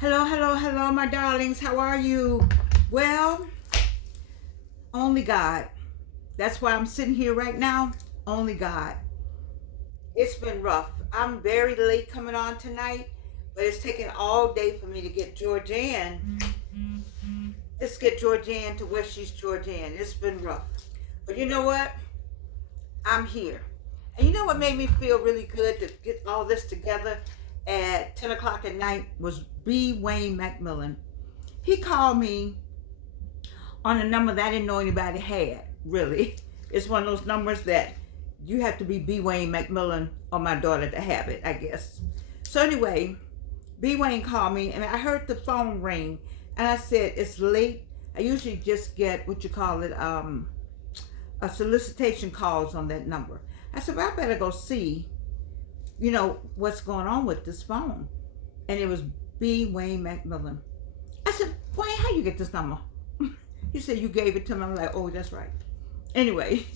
Hello, hello, hello, my darlings. How are you? Well, only God. That's why I'm sitting here right now. Only God. It's been rough. I'm very late coming on tonight, but it's taken all day for me to get Georgianne. Let's get Georgianne to where she's Georgianne. It's been rough. But you know what? I'm here. And you know what made me feel really good to get all this together at 10 o'clock at night was B. Wayne McMillan. He called me on a number that I didn't know anybody had, really. It's one of those numbers that you have to be B. Wayne McMillan or my daughter to have it, I guess. So anyway, B. Wayne called me and I heard the phone ring and I said, it's late. I usually just get what you call it, a solicitation calls on that number. I said, well, I better go see, what's going on with this phone. And it was B. Wayne McMillan. I said, Wayne, how you get this number? He said, you gave it to me. I'm like, oh, that's right. Anyway,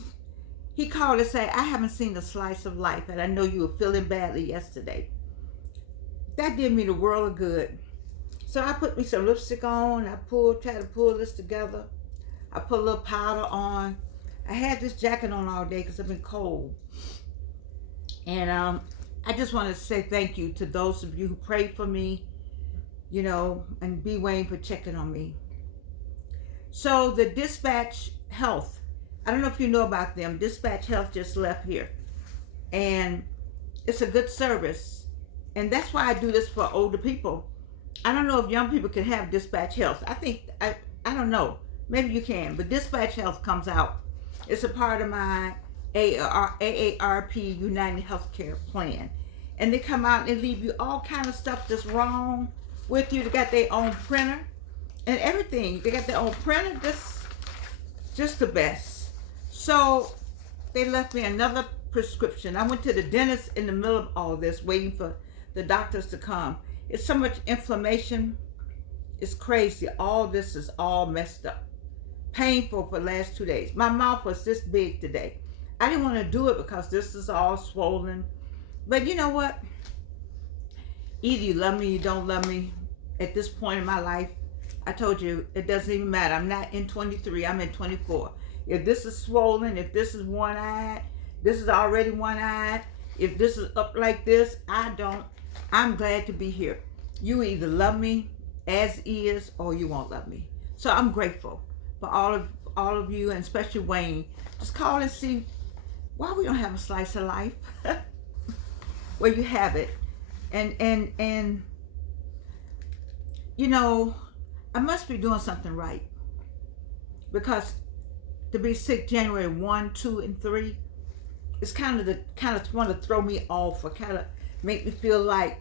he called and said, I haven't seen a slice of life, and I know you were feeling badly yesterday. That did me the world of good. So I put me some lipstick on. I tried to pull this together. I put a little powder on. I had this jacket on all day because I've been cold. And I just want to say thank you to those of you who prayed for me, and B. Wayne for checking on me. So the Dispatch Health, I don't know if you know about them. Dispatch Health just left here. And it's a good service. And that's why I do this for older people. I don't know if young people can have Dispatch Health. I don't know. Maybe you can. But Dispatch Health comes out. It's a part of my AARP United Healthcare Plan. And they come out and they leave you all kind of stuff that's wrong with you. They got their own printer and everything. They got their own printer. Just the best. So they left me another prescription. I went to the dentist in the middle of all this, waiting for the doctors to come. It's so much inflammation. It's crazy. All this is all messed up. Painful for the last 2 days. My mouth was this big today. I didn't want to do it because this is all swollen. But you know what? Either you love me, you don't love me. At this point in my life, I told you, it doesn't even matter. I'm not in 23, I'm in 24. If this is swollen, if this is one-eyed, this is already one-eyed, if this is up like this, I'm glad to be here. You either love me as is or you won't love me. So I'm grateful for all of you, and especially Wayne. Just call and see why we don't have a slice of life where you have it. And I must be doing something right, because to be sick January 1, 2, and 3, it's kind of want to throw me off, or kind of make me feel like,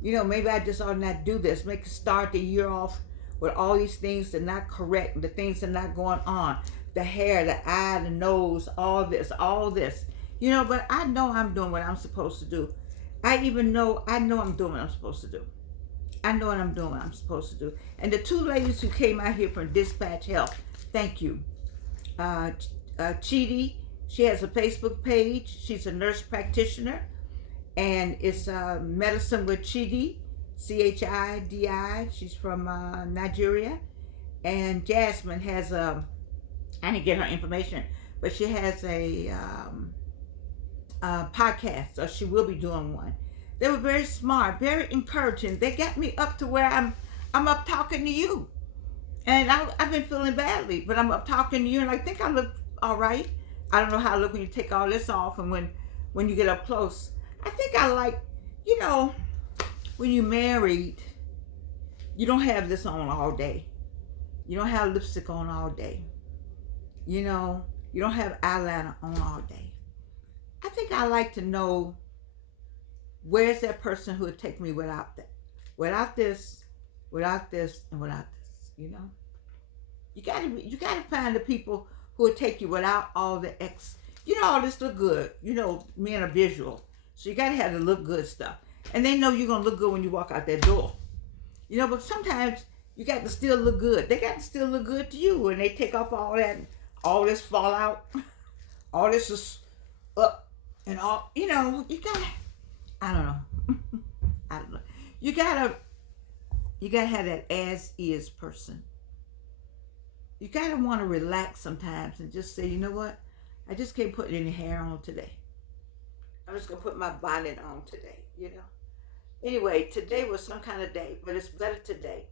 maybe I just ought not do this. Make it start the year off with all these things that are not correct, the things that are not going on. The hair, the eye, the nose, all this. But I know I'm doing what I'm supposed to do. I know I'm doing what I'm supposed to do. I know what I'm doing, what I'm supposed to do. And the two ladies who came out here from Dispatch Health, thank you. Chidi, she has a Facebook page. She's a nurse practitioner. And it's Medicine with Chidi, Chidi. She's from Nigeria. And Jasmine has I didn't get her information, but she has a podcast, so she will be doing one. They were very smart, very encouraging. They got me up to where I'm up talking to you. And I've been feeling badly, but I'm up talking to you, and I think I look all right. I don't know how I look when you take all this off and when you get up close. I think I like, when you're married, you don't have this on all day. You don't have lipstick on all day. You don't have eyeliner on all day. I think I like to know, where's that person who would take me without that? Without this, and without this, You gotta find the people who would take you without all the all this look good. Men are visual. So you gotta have the look good stuff. And they know you're gonna look good when you walk out that door. But sometimes you got to still look good. They got to still look good to you, and they take off all that, all this fallout, all this is up, and all, you gotta, I don't know. I don't know. You gotta You gotta have that as is person. You gotta want to relax sometimes and just say, you know what? I just can't put any hair on today. I'm just gonna put my bonnet on today, you know. Anyway, today was some kind of day, but it's better today.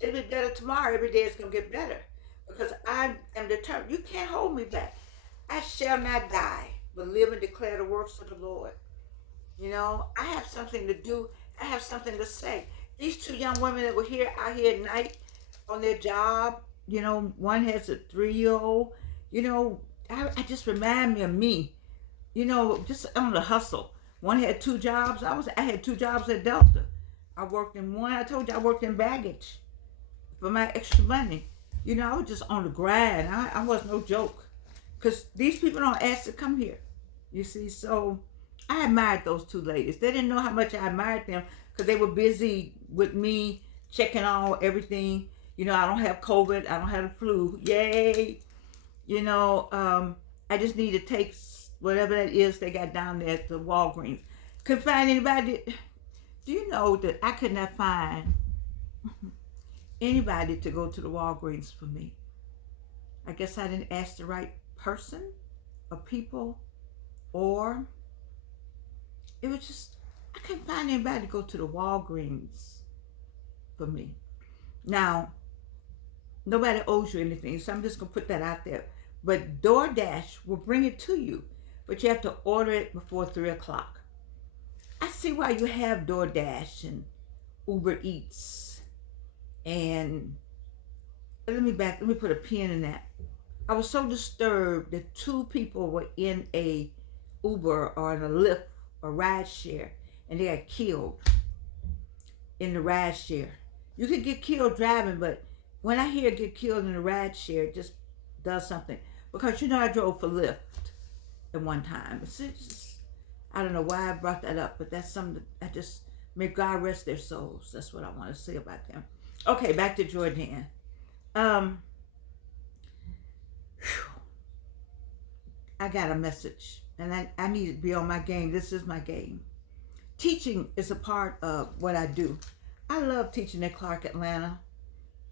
It'll be better tomorrow. Every day is gonna get better because I am determined. You can't hold me back. I shall not die, but live and declare the works of the Lord. You know, I have something to do. I have something to say. These two young women that were here out here at night on their job, you know, one has a 3-year-old, you know, I just remind me of me, you know, just on the hustle. One had 2 jobs. I had 2 jobs at Delta. I worked in one. I told you I worked in baggage for my extra money. You know, I was just on the grind. I was no joke. Because these people don't ask to come here. You see, so I admired those 2 ladies. They didn't know how much I admired them because they were busy with me checking on everything. You know, I don't have COVID. I don't have the flu. Yay. You know, I just need to take whatever that is they got down there at the Walgreens. Couldn't find anybody. Do you know that I could not find anybody to go to the Walgreens for me? I guess I didn't ask the right person or people, or it was just, I couldn't find anybody to go to the Walgreens for me. Now, nobody owes you anything, so I'm just going to put that out there. But DoorDash will bring it to you, but you have to order it before 3 o'clock. I see why you have DoorDash and Uber Eats. And let me put a pin in that. I was so disturbed that 2 people were in a Uber or in a Lyft or ride share, and they got killed in the ride share. You could get killed driving, but when I hear get killed in a ride share, it just does something. Because, you know, I drove for Lyft at one time. It's just, I don't know why I brought that up, but that's something that I just, may God rest their souls. That's what I want to say about them. Okay, back to Jordan. I got a message, and I need to be on my game. This is my game. Teaching is a part of what I do. I love teaching at Clark Atlanta.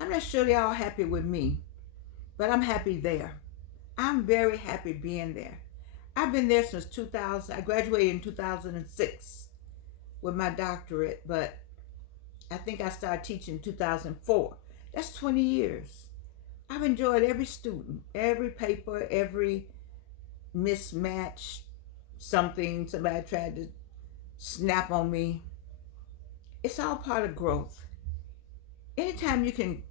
I'm not sure they're all happy with me, but I'm happy there. I'm very happy being there. I've been there since 2000. I graduated in 2006 with my doctorate, but I think I started teaching in 2004. That's 20 years. I've enjoyed every student, every paper, every mismatch, something, somebody tried to snap on me. It's all part of growth. Anytime you can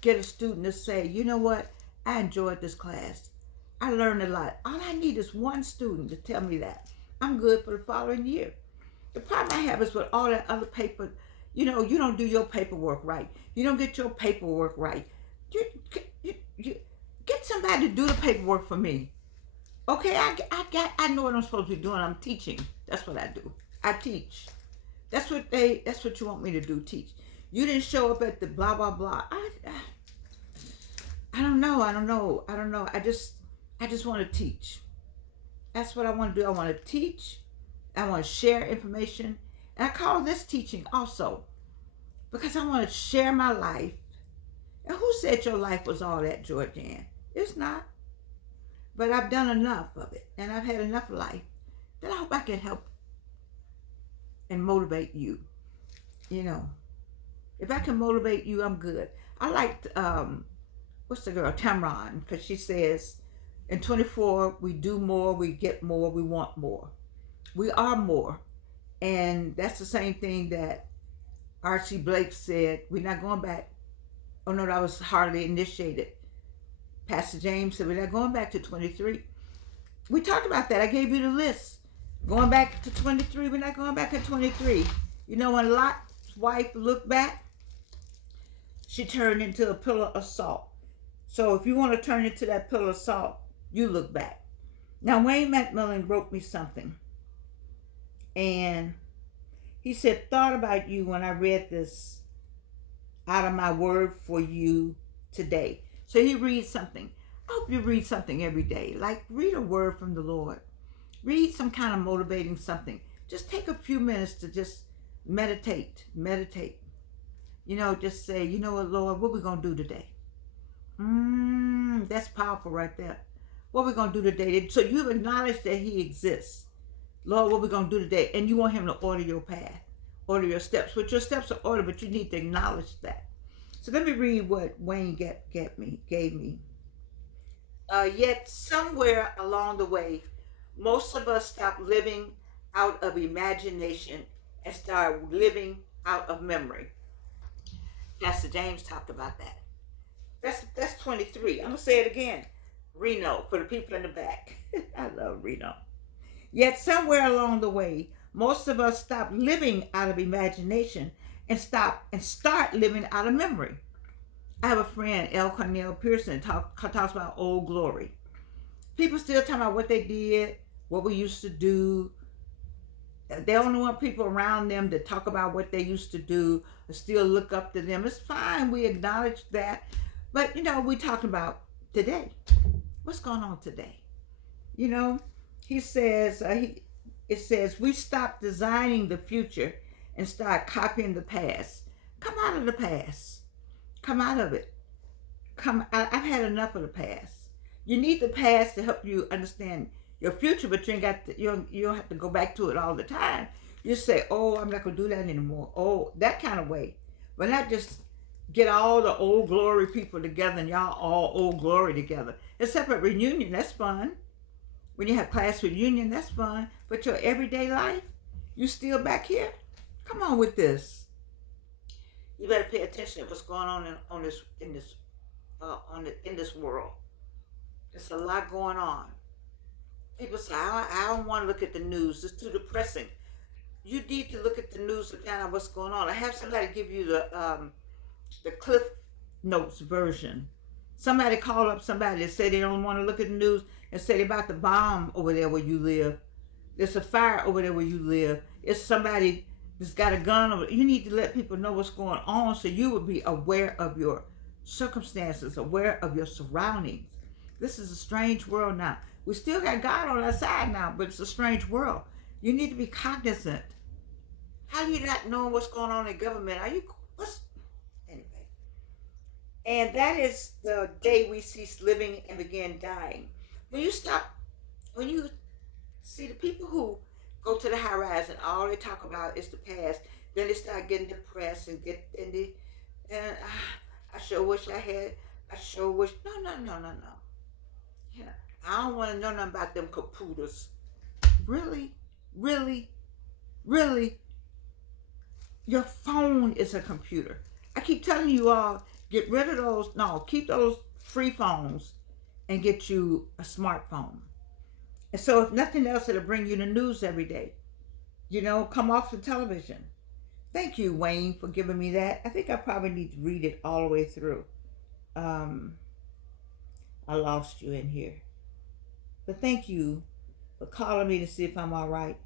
get a student to say, you know what, I enjoyed this class. I learned a lot. All I need is one student to tell me that. I'm good for the following year. The problem I have is with all that other paper, you know, you don't do your paperwork right. You don't get your paperwork right. You get somebody to do the paperwork for me. Okay, I know what I'm supposed to be doing. I'm teaching. That's what I do. I teach. That's what you want me to do, teach. You didn't show up at the blah, blah, blah. I don't know. I just want to teach. That's what I want to do. I want to teach. I want to share information. And I call this teaching also because I want to share my life. And who said your life was all that, Jordan? It's not. But I've done enough of it. And I've had enough life that I hope I can help and motivate you. You know, if I can motivate you, I'm good. I liked, what's the girl, Tamron, because she says, in 24, we do more, we get more, we want more. We are more. And that's the same thing that R.C. Blake said. We're not going back. Oh, no, that was hardly initiated. Pastor James said, we're not going back to 23. We talked about that. I gave you the list. Going back to 23, we're not going back to 23. You know, when Lot's wife looked back, she turned into a pillar of salt. So if you want to turn into that pillar of salt, you look back. Now, Wayne McMillan wrote me something. And he said, thought about you when I read this out of my word for you today. So he reads something. I hope you read something every day. Like, read a word from the Lord. Read some kind of motivating something. Just take a few minutes to just meditate. Just say, you know what, Lord, what we going to do today? That's powerful right there. What we going to do today? So you acknowledge that he exists. Lord, what we going to do today? And you want him to order your path, order your steps. But your steps are ordered, but you need to acknowledge that. So let me read what Wayne gave me. Yet somewhere along the way, most of us stop living out of imagination and start living out of memory. Pastor James talked about that. That's 23. I'm gonna say it again. Reno, for the people in the back. I love Reno. Yet somewhere along the way, most of us stop living out of imagination and start living out of memory. I have a friend, L. Cornell Pearson, talks about old glory. People still talking about what they did, what we used to do. They don't want people around them to talk about what they used to do or still look up to them. It's fine. We acknowledge that. But, we're talking about today. What's going on today? He says, it says, we stop designing the future and start copying the past. Come out of the past. Come out of it. I've had enough of the past. You need the past to help you understand your future, but you don't have to go back to it all the time. You say, oh, I'm not going to do that anymore. Oh, that kind of way. But not just get all the old glory people together and y'all all old glory together. Except at reunion, that's fun. When you have class reunion, that's fun. But your everyday life, you still back here? Come on with this. You better pay attention to what's going on in this world. There's a lot going on. People say, I don't want to look at the news. It's too depressing. You need to look at the news to find out what's going on. I have somebody give you the Cliff Notes version. Somebody called up somebody that said they don't want to look at the news and said about the bomb over there where you live. There's a fire over there where you live. It's somebody that's got a gun over. You need to let people know what's going on so you will be aware of your circumstances, aware of your surroundings. This is a strange world now. We still got God on our side now, but it's a strange world. You need to be cognizant. How do you not know what's going on in government? Anyway. And that is the day we cease living and begin dying. When you see the people who go to the high rise and all they talk about is the past, then they start getting depressed and I sure wish I had, no. Yeah. I don't want to know nothing about them computers. Really? Your phone is a computer. I keep telling you all, get rid of those. No, keep those free phones and get you a smartphone. And so if nothing else, it'll bring you the news every day. Come off the television. Thank you, Wayne, for giving me that. I think I probably need to read it all the way through. I lost you in here. But thank you for calling me to see if I'm all right.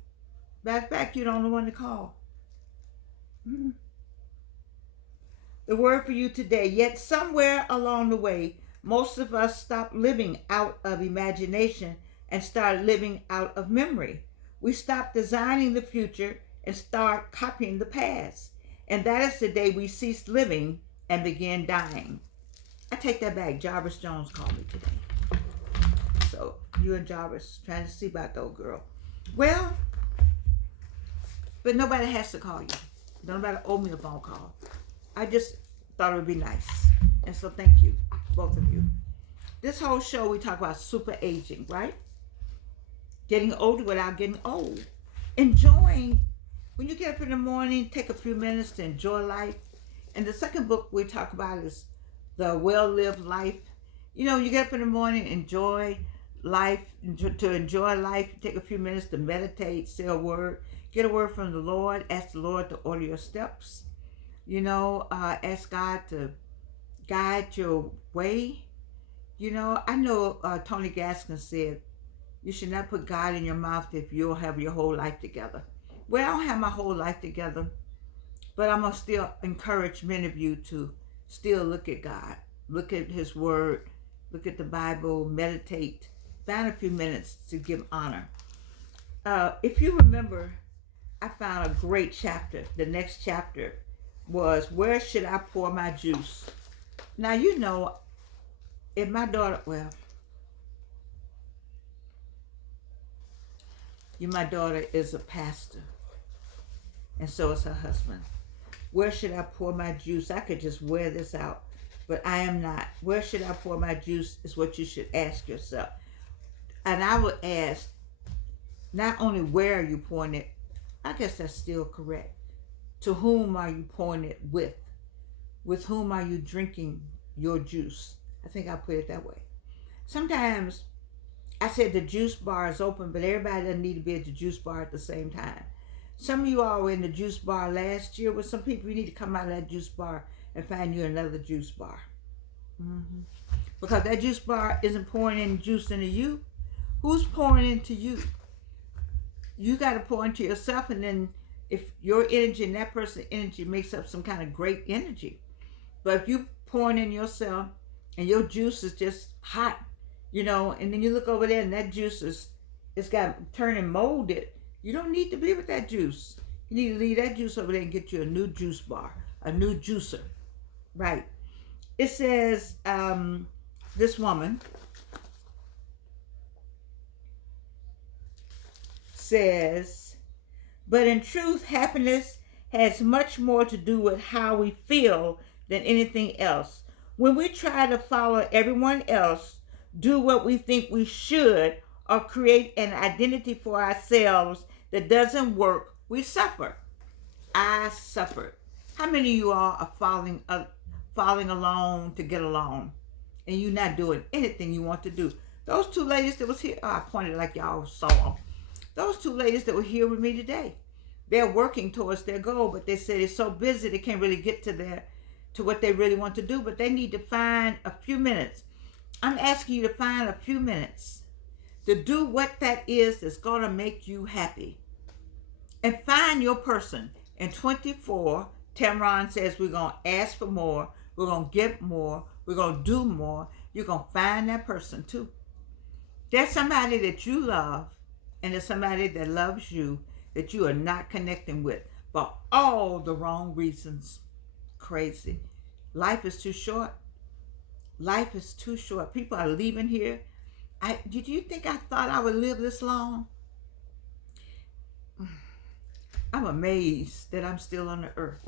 Matter of fact, you're the only one to call. Mm-hmm. The word for you today, yet somewhere along the way, most of us stop living out of imagination and start living out of memory. We stop designing the future and start copying the past. And that is the day we cease living and begin dying. I take that back. Jarvis Jones called me today. So you and Jarvis trying to see about the old girl. Well, but nobody has to call you. Nobody owe me a phone call. I just thought it would be nice. And so thank you, both of you. This whole show we talk about super aging, right? Getting older without getting old. Enjoying. When you get up in the morning, take a few minutes to enjoy life. And the second book we talk about is The Well-Lived Life. You get up in the morning, enjoy life. To enjoy life, take a few minutes to meditate, say a word, get a word from the Lord, ask the Lord to order your steps. Ask God to guide your way. I know Tony Gaskins said, you should not put God in your mouth if you'll have your whole life together. Well, I don't have my whole life together, but I'm going to still encourage many of you to still look at God, look at His Word, look at the Bible, meditate, find a few minutes to give honor. If you remember, I found a great chapter, the next chapter, was, where should I pour my juice? Now, you know, if my daughter, well, my daughter is a pastor, and so is her husband. Where should I pour my juice? I could just wear this out, but I am not. Where should I pour my juice is what you should ask yourself. And I would ask, not only where are you pouring it, I guess that's still correct. To whom are you pouring it with? With whom are you drinking your juice? I think I'll put it that way. Sometimes I said the juice bar is open, but everybody doesn't need to be at the juice bar at the same time. Some of you all were in the juice bar last year with some people. You need to come out of that juice bar and find you another juice bar. Because that juice bar isn't pouring in juice into you. Who's pouring into you? You got to pour into yourself, and then if your energy and that person's energy makes up some kind of great energy. But if you pouring in yourself and your juice is just hot, you know, and then you look over there and that juice it's got turning molded, you don't need to be with that juice. You need to leave that juice over there and get you a new juice bar, a new juicer. Right. It says, this woman says, but in truth, happiness has much more to do with how we feel than anything else. When we try to follow everyone else, do what we think we should, or create an identity for ourselves that doesn't work, we suffer. I suffered. How many of you all are following along to get along, and you're not doing anything you want to do? Those two ladies that was here, I pointed like y'all saw them. Those two ladies that were here with me today, they're working towards their goal, but they said it's so busy they can't really get to what they really want to do, but they need to find a few minutes. I'm asking you to find a few minutes to do what that is that's going to make you happy. And find your person. In 24, Tamron says we're going to ask for more, we're going to get more, we're going to do more. You're going to find that person too. There's somebody that you love, and there's somebody that loves you that you are not connecting with for all the wrong reasons. Crazy. Life is too short. Life is too short. People are leaving here. Did you think I thought I would live this long? I'm amazed that I'm still on the earth.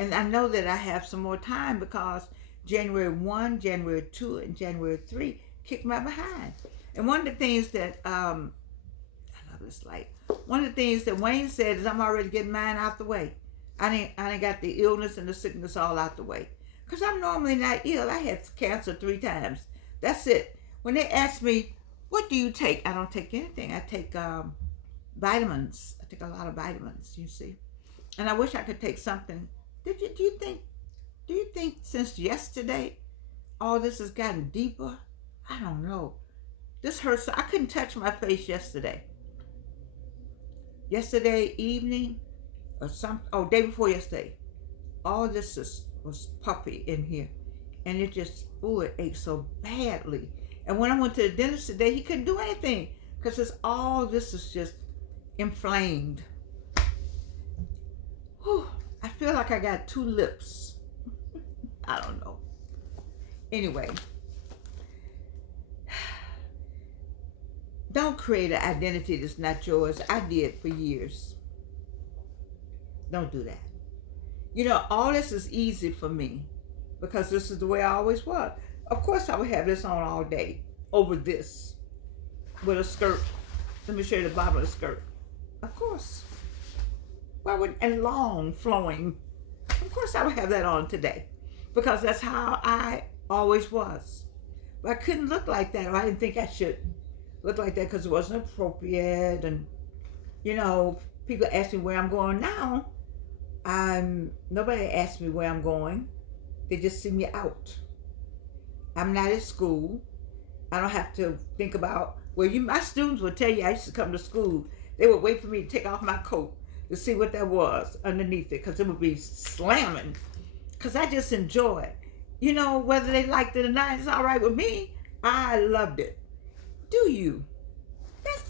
And I know that I have some more time because January 1, January 2, and January 3 kicked my behind. And one of the things that, I love this light. One of the things that Wayne said is I'm already getting mine out the way. I didn't got the illness and the sickness all out the way. Because I'm normally not ill. I had cancer 3 times. That's it. When they ask me, what do you take? I don't take anything. I take vitamins. I take a lot of vitamins, you see. And I wish I could take something. Do you think since yesterday all this has gotten deeper? I don't know. This hurts. I couldn't touch my face yesterday. Yesterday evening or day before yesterday. All this was puffy in here. And it ached so badly. And when I went to the dentist today, he couldn't do anything because all this is just inflamed. Whew, I feel like I got 2 lips. I don't know. Anyway, don't create an identity that's not yours. I did for years. Don't do that. You know, all this is easy for me because this is the way I always was. Of course, I would have this on all day over this with a skirt. Let me show you the bottom of the skirt. Of course. And long, flowing. Of course, I would have that on today because that's how I always was. But I couldn't look like that, or I didn't think I should look like that because it wasn't appropriate. And, you know, people ask me where I'm going now. Nobody asks me where I'm going. They just see me out. I'm not at school. I don't have to think about, my students would tell you I used to come to school. They would wait for me to take off my coat to see what there was underneath it because it would be slamming. Because I just enjoy it. You know, whether they liked it or not, it's all right with me. I loved it. Do you? That's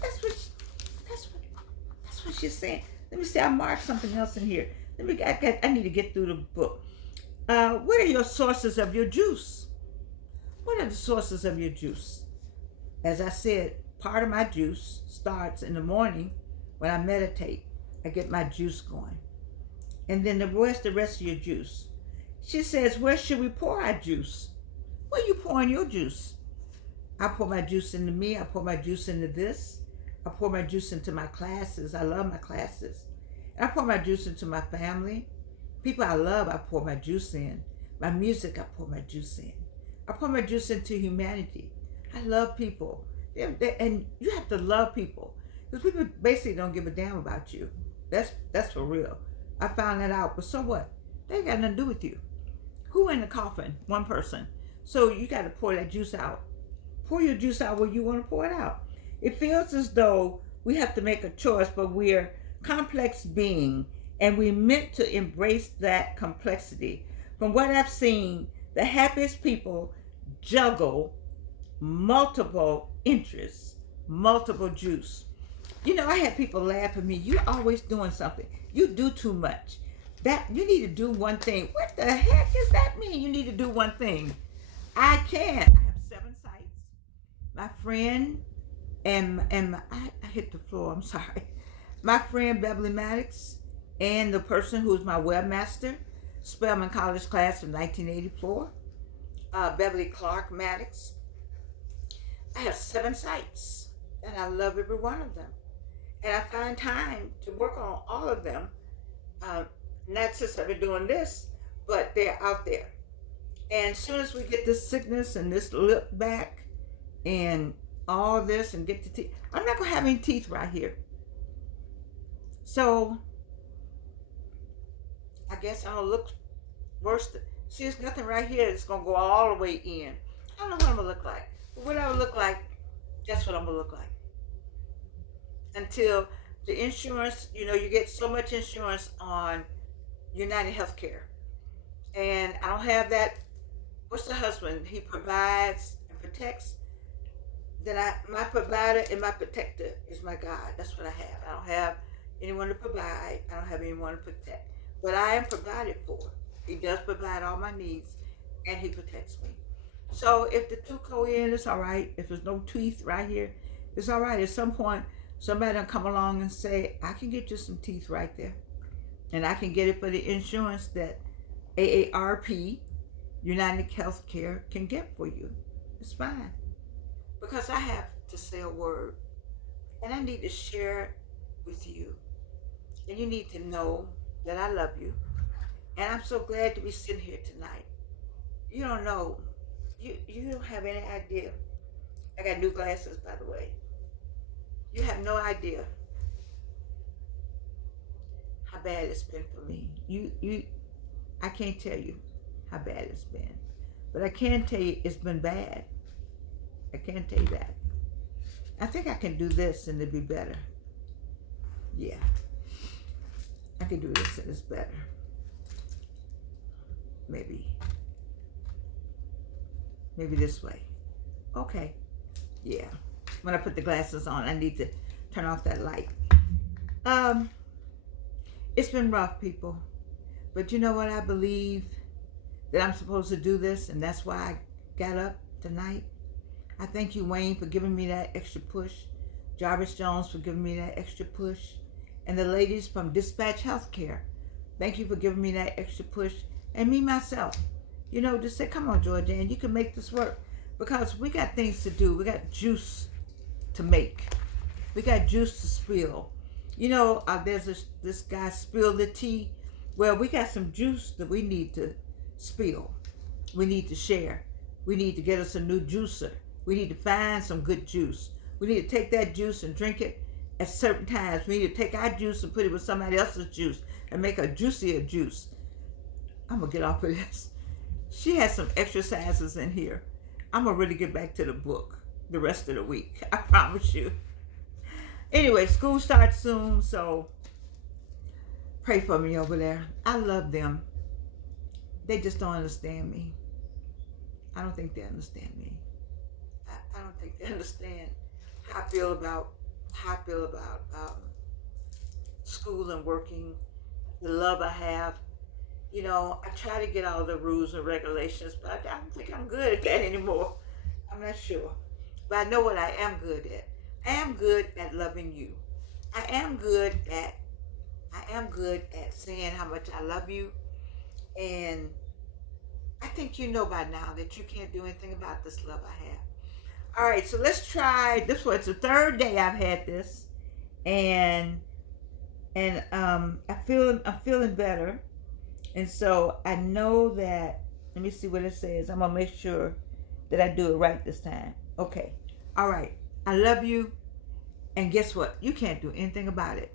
what she's saying. Let me see, I marked something else in here. I need to get through the book. What are your sources of your juice? What are the sources of your juice? As I said, part of my juice starts in the morning when I meditate. I get my juice going. And then where's the rest of your juice? She says, where should we pour our juice? Where you pouring your juice? I pour my juice into me. I pour my juice into this. I pour my juice into my classes. I love my classes. And I pour my juice into my family. People I love, I pour my juice in. My music, I pour my juice in. I pour my juice into humanity. I love people. And you have to love people. Because people basically don't give a damn about you. That's for real. I found that out. But so what? They ain't got nothing to do with you. Who in the coffin? One person. So you got to pour that juice out. Pour your juice out where you want to pour it out. It feels as though we have to make a choice, but we're complex being, and we meant to embrace that complexity. From what I've seen, the happiest people juggle multiple interests, multiple juice. You know, I had people laugh at me. You always doing something. You do too much. That you need to do one thing. What the heck does that mean? You need to do one thing. I can. I have 7 sites. My friend I hit the floor. I'm sorry. My friend Beverly Maddox and the person who's my webmaster, Spelman College class of 1984, Beverly Clark Maddox. I have 7 sites, and I love every one of them. And I find time to work on all of them. Not since I've been doing this, but they're out there. And as soon as we get this sickness and this lip back and all this and get the teeth, I'm not going to have any teeth right here. So I guess I'm going to look worse. See, there's nothing right here that's going to go all the way in. I don't know what I'm going to look like. But what I would look like, that's what I'm going to look like. Until the insurance, you know, you get so much insurance on United Healthcare. And I don't have that. What's the husband? He provides and protects. Then my provider and my protector is my God. That's what I have. I don't have anyone to provide. I don't have anyone to protect. But I am provided for. He does provide all my needs, and he protects me. So if the tooth go in, it's all right. If there's no teeth right here, it's all right. At some point, somebody will come along and say, I can get you some teeth right there. And I can get it for the insurance that AARP, United Healthcare, can get for you. It's fine. Because I have to say a word. And I need to share it with you. And you need to know that I love you. And I'm so glad to be sitting here tonight. You don't know. You don't have any idea. I got new glasses, by the way. You have no idea how bad it's been for me. I can't tell you how bad it's been. But I can tell you it's been bad. I can tell you that. I think I can do this and it'll be better. Yeah. I can do this and it's better. Maybe this way. Okay. Yeah. When I put the glasses on, I need to turn off that light. It's been rough, people. But you know what? I believe that I'm supposed to do this, and that's why I got up tonight. I thank you, Wayne, for giving me that extra push. Jarvis Jones for giving me that extra push. And the ladies from Dispatch Healthcare, thank you for giving me that extra push. And me, myself, you know, just say, come on, Georgianne, you can make this work. Because we got things to do. We got juice to make. We got juice to spill. You know, there's this guy, Spill the Tea. Well, we got some juice that we need to spill. We need to share. We need to get us a new juicer. We need to find some good juice. We need to take that juice and drink it at certain times. We need to take our juice and put it with somebody else's juice and make a juicier juice. I'm going to get off of this. She has some exercises in here. I'm going to really get back to the book the rest of the week. I promise you. Anyway, school starts soon, so pray for me over there. I love them. They just don't understand me. I don't think they understand me. I don't think they understand how I feel about school and working. the love I have. You know, I try to get all the rules and regulations, but I don't think I'm good at that anymore. I'm not sure. But I know what I am good at. I am good at loving you. I am good at saying how much I love you. And I think you know by now that you can't do anything about this love I have. All right, so let's try this one. It's the third day I've had this, and I'm feeling better, and so I know that. Let me see what it says. I'm gonna make sure that I do it right this time. Okay. All right. I love you, and guess what? You can't do anything about it.